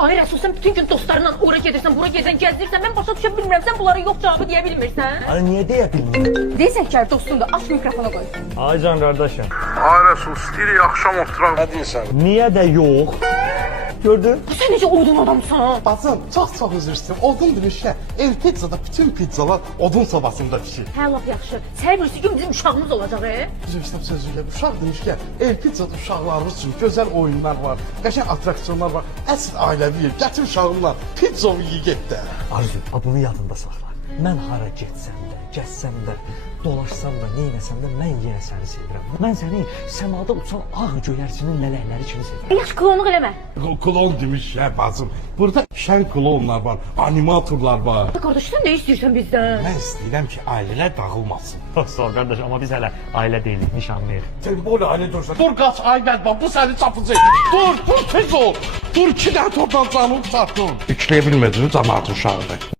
Ay Rəsul, sən bütün gün dostlarınla ora gedirsən, bura gedirsən, gəzdirsən, mən başa düşə bilmirəm, sən bunlara yox cavabı deyə bilmirsən. Ay niyə deyə bilmirəm? Deyirsən ki, dostundur, aç mikrofona qoy. Ay can qardaşım. Ay Rəsul, istəyirik axşam oturaq. Nə deyirsən? Niyə də yox? Gördün? Sən necə odun adamsan? Bacım, çox üzr istəyirəm. Odun demişkən, el pizzada bütün pizzalar odun sobasında pişir. Hə, lap yaxşı. Sən bilirsən ki, bizim uşağımız olacaq, Bizim kitab sözüyle uşaq demişkən, el pizzada uşaqlarımız üçün gözəl oyunlar var, qəşəng atraksiyonlar var. Əsl ailəvi yer, gətir uşağımla pizza yeyə get də. Arzu, bunu yadında saxla. Mən hara getsəm də, gəzsəm də, dolaşsam da, neynəsəm də mən yenə səni sevirəm. Mən səni səmada uçan ağ göyərçinin lələkləri kimi sevirəm. Yaxşı, klonluq eləmə. Klon demişkən bacım, burada şən klonlar var, animatorlar var. Qardaş, sən nə istəyirsən bizdən? Mən istəyirəm ki, ailələr dağılmasın. Sağ ol qardaş, amma biz hələ ailə deyilik, nişanlıyıq. Sen böyle aile dursan. Dur kaç Aybət bak, bu səni çapıcı. Dur tez ol. Dur 2 dənə tordan canım çarptın. Yükləyə bilmədin cəmaat uşağını.